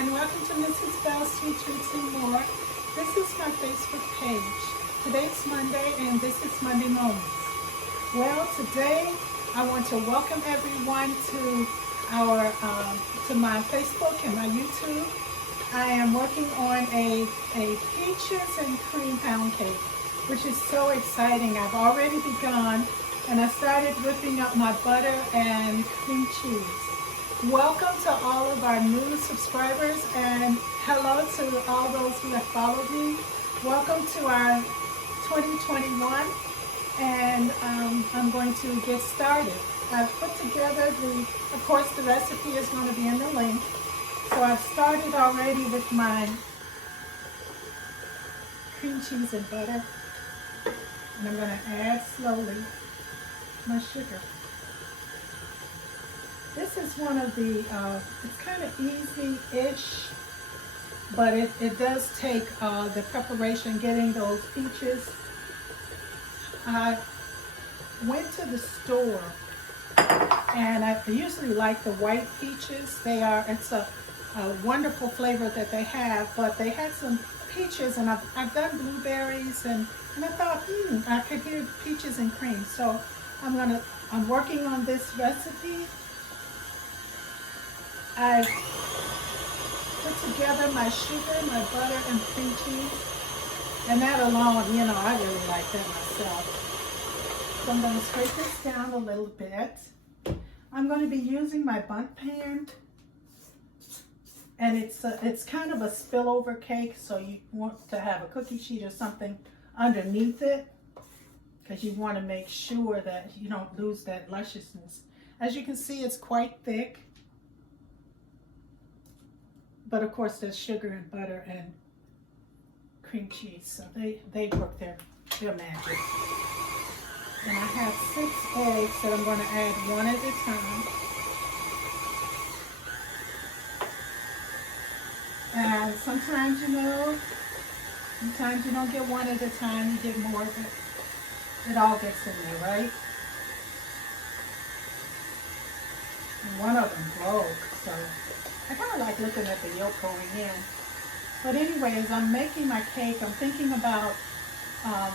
and welcome to Mrs. Bell's Sweet Treats and More. This is my Facebook page. Today's Monday and this is Monday Moments. Well, today I want to welcome everyone to to my Facebook and my YouTube. I am working on a peaches and cream pound cake, which is so exciting. I've already begun and I started whipping up my butter and cream cheese. Welcome to all of our new subscribers and hello to all those who have followed me. Welcome to our 2021 and I'm going to get started. I've put together of course the recipe is going to be in the link. So I've started already with my cream cheese and butter and I'm going to add slowly my sugar. This is one of the, it's kind of easy-ish, but it does take the preparation, getting those peaches. I went to the store and I usually like the white peaches. It's a wonderful flavor that they have, but they had some peaches and I've done blueberries and I thought, I could do peaches and cream. So I'm working on this recipe. I put together my sugar, my butter, and cream cheese. And that alone, you know, I really like that myself. So I'm going to scrape this down a little bit. I'm going to be using my Bundt pan. And it's kind of a spillover cake, so you want to have a cookie sheet or something underneath it, because you want to make sure that you don't lose that lusciousness. As you can see, it's quite thick. But of course, there's sugar and butter and cream cheese, so they work their magic. And I have 6 eggs that I'm going to add one at a time. And sometimes, sometimes you don't get one at a time, you get more, but it all gets in there, right? And one of them broke, so I kind of like looking at the yolk going in. But anyways, I'm making my cake. I'm thinking about, I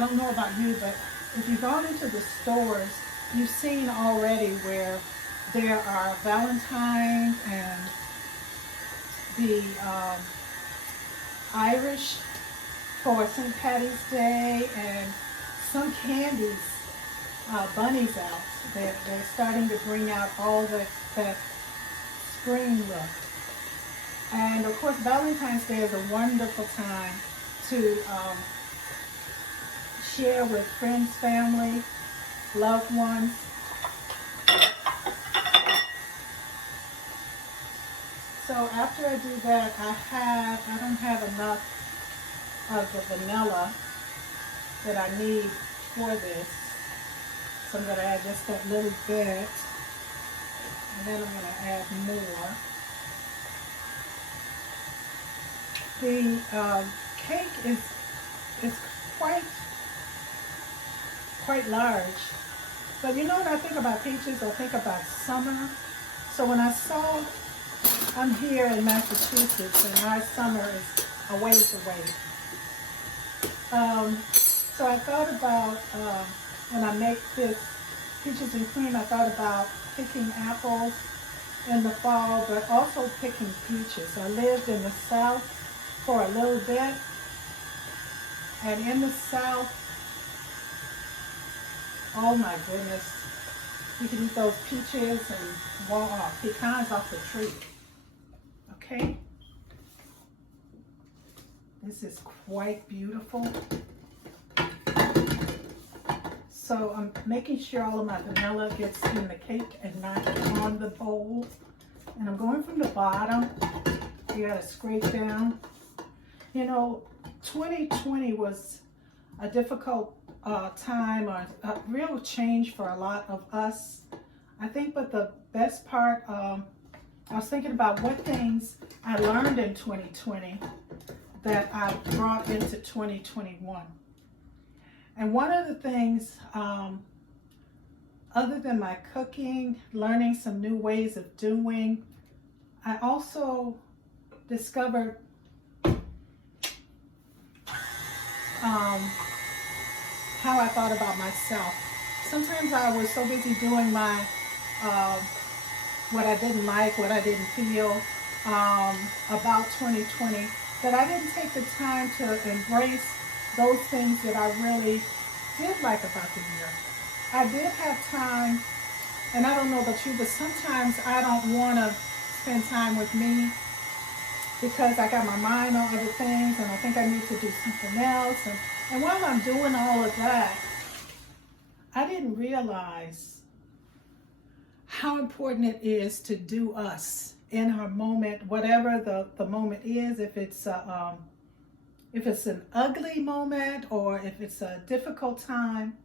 don't know about you, but if you've gone into the stores, you've seen already where there are Valentine's and the Irish for St. Patty's Day and some candies, bunnies out. They're starting to bring out all that spring look. And of course, Valentine's Day is a wonderful time to share with friends, family, loved ones. So after I do that, I don't have enough of the vanilla that I need for this. So I'm going to add just that little bit. And then I'm going to add more. The cake is quite large. But you know when I think about peaches, I think about summer. So when I saw, I'm here in Massachusetts and our summer is a ways away. So I thought about, when I make this peaches and cream, I thought about picking apples in the fall, but also picking peaches. I lived in the South for a little bit, and in the South, oh my goodness, you can eat those peaches and pecans off the tree. Okay, this is quite beautiful. So I'm making sure all of my vanilla gets in the cake and not on the bowl. And I'm going from the bottom. You gotta scrape down. You know, 2020 was a difficult time, or a real change for a lot of us. I think, but the best part, I was thinking about what things I learned in 2020 that I brought into 2021. And one of the things, other than my cooking, learning some new ways of doing, I also discovered how I thought about myself. Sometimes I was so busy doing my what I didn't like, what I didn't feel about 2020, that I didn't take the time to embrace those things that I really did like about the year. I did have time, and I don't know about you, but sometimes I don't want to spend time with me because I got my mind on other things and I think I need to do something else. And while I'm doing all of that, I didn't realize how important it is to do us in our moment, whatever the moment is, if it's an ugly moment or if it's a difficult time.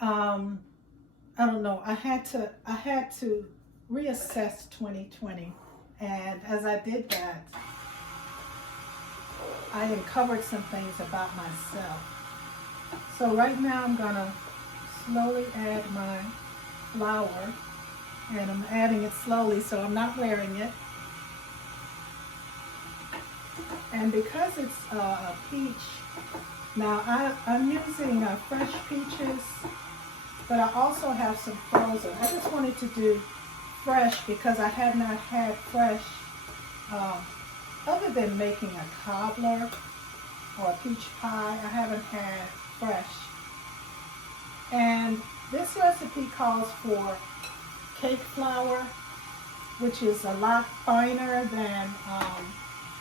I don't know. I had to reassess 2020, and as I did that, I uncovered some things about myself. So right now I'm gonna slowly add my flour, and I'm adding it slowly so I'm not wearing it. And because it's a peach, now I'm using fresh peaches, but I also have some frozen. I just wanted to do fresh because I have not had fresh other than making a cobbler or a peach pie. I haven't had fresh. And this recipe calls for cake flour, which is a lot finer than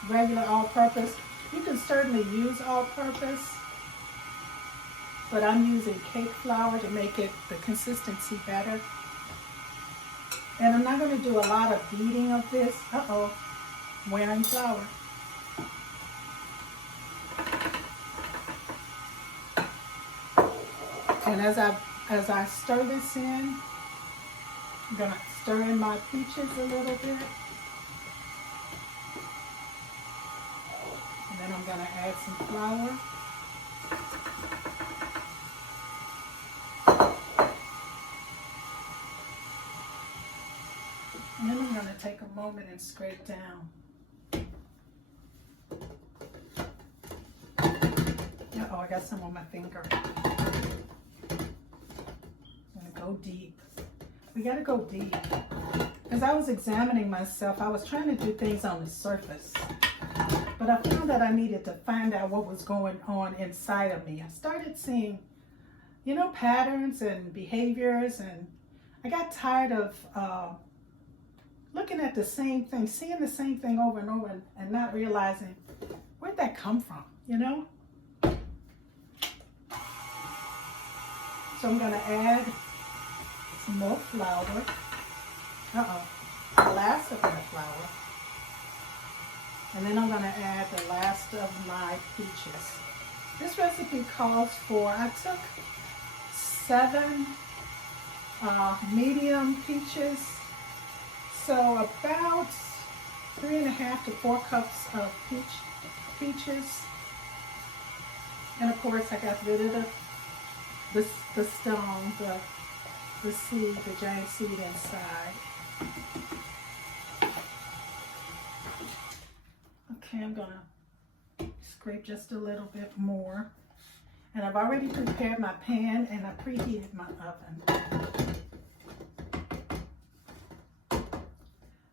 regular all-purpose. You can certainly use all-purpose, but I'm using cake flour to make it the consistency better. And I'm not going to do a lot of beating of this. Wearing flour. And as I stir this in, I'm going to stir in my peaches a little bit. And then I'm going to add some flour. And then I'm going to take a moment and scrape down. Oh, I got some on my finger. I'm going to go deep. We got to go deep. As I was examining myself, I was trying to do things on the surface. But I found that I needed to find out what was going on inside of me. I started seeing, patterns and behaviors, and I got tired of looking at the same thing, seeing the same thing over and over and not realizing where'd that come from, So I'm going to add some more flour. The last of my flour. And then I'm going to add the last of my peaches. This recipe calls for, I took 7 medium peaches. So about 3.5 to 4 cups of peaches. And of course I got rid of the stone, the seed, the giant seed inside. Okay, I'm gonna scrape just a little bit more. And I've already prepared my pan and I preheated my oven.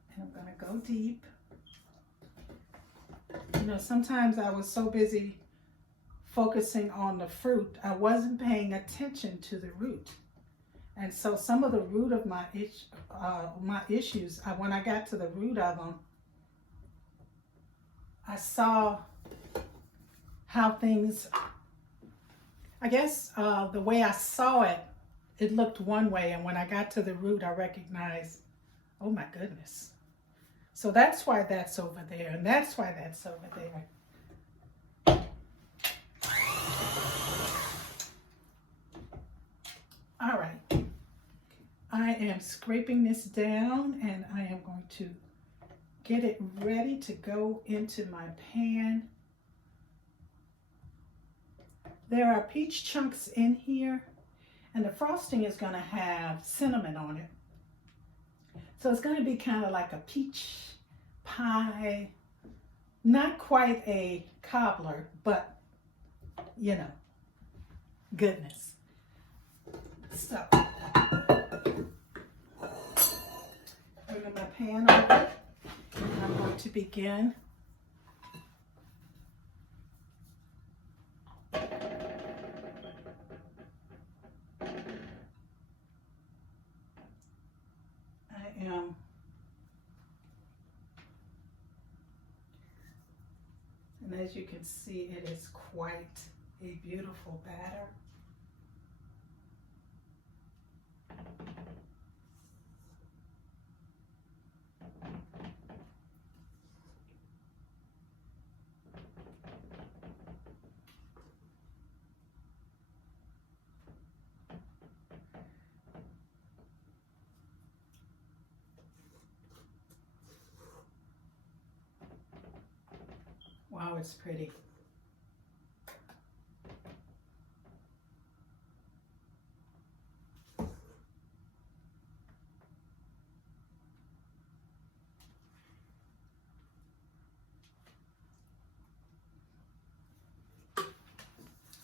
And I'm gonna go deep. Sometimes I was so busy focusing on the fruit, I wasn't paying attention to the root. And so some of the root of my issues, when I got to the root of them, I saw how things, I guess the way I saw it, it looked one way. And when I got to the root, I recognized, oh my goodness. So that's why that's over there. And that's why that's over there. All right, I am scraping this down and I am going to get it ready to go into my pan. There are peach chunks in here and the frosting is going to have cinnamon on it. So it's going to be kind of like a peach pie, not quite a cobbler, but you know, goodness. So, bringing my pan over, I'm going to begin. And as you can see, it is quite a beautiful batter. Wow, it's pretty.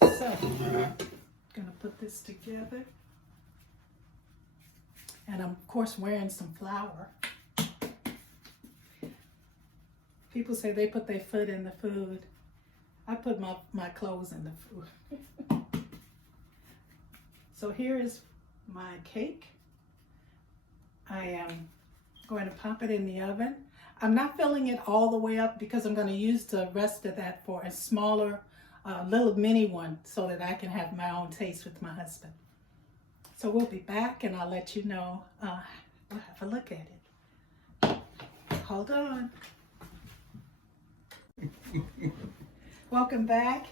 So, I'm gonna put this together. And I'm, of course, wearing some flour. People say they put their foot in the food. I put my clothes in the food. So here is my cake. I am going to pop it in the oven. I'm not filling it all the way up because I'm going to use the rest of that for a smaller, little mini one so that I can have my own taste with my husband. So we'll be back and I'll let you know. We'll have a look at it. Hold on. Welcome back.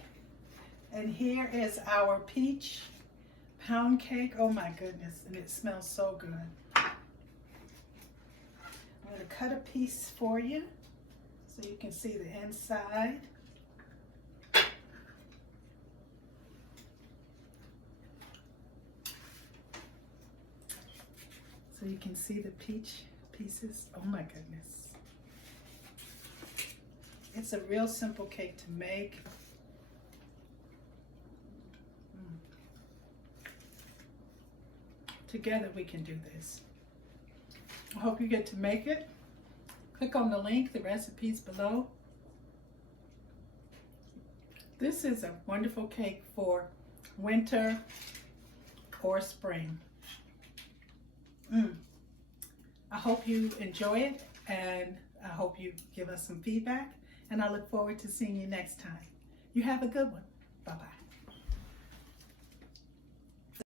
And here is our peach pound cake. Oh my goodness, and it smells so good. I'm going to cut a piece for you so you can see the inside. So you can see the peach pieces. Oh my goodness. It's a real simple cake to make. Together we can do this. I hope you get to make it. Click on the link, the recipes below. This is a wonderful cake for winter or spring. I hope you enjoy it, and I hope you give us some feedback, and I look forward to seeing you next time. You have a good one. Bye-bye.